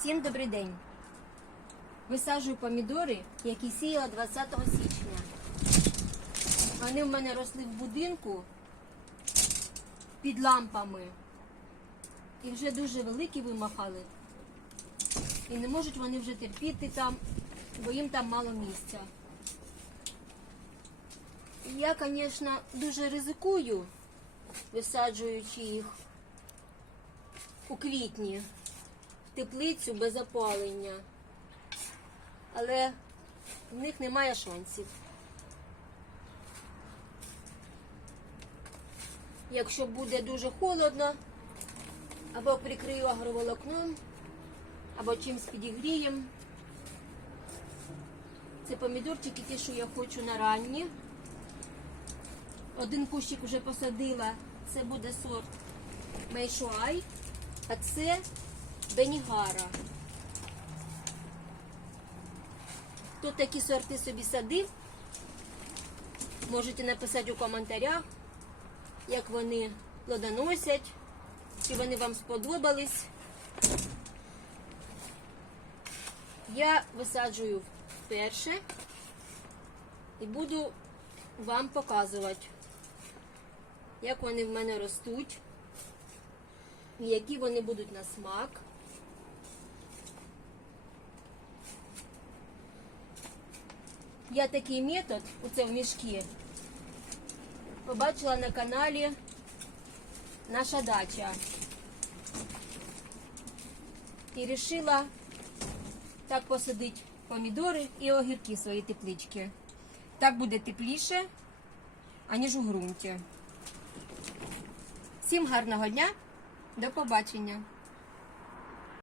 Всім добрий день. Висаджую помідори, які сіяла 20 січня. Вони в мене росли в будинку під лампами. І вже дуже великі вимахали. І не можуть вони вже терпіти там, бо їм там мало місця. Я, звісно, дуже ризикую, висаджуючи їх у квітні теплицю без опалення. Але в них немає шансів. Якщо буде дуже холодно, або прикрию агроволокном, або чимсь підігрієм. Це помідорчики, ті, що я хочу на ранні. Один кущик вже посадила, це буде сорт Мейшуай, а це Бенігара. Хто такі сорти собі садив, можете написати у коментарях, як вони плодоносять, чи вони вам сподобались. Я висаджую вперше і буду вам показувати, як вони в мене ростуть, і які вони будуть на смак. Я такий метод, оце в мішки, побачила на каналі Наша дача. І вирішила так посадити помідори і огірки свої теплички. Так буде тепліше, аніж у ґрунті. Всім гарного дня, до побачення!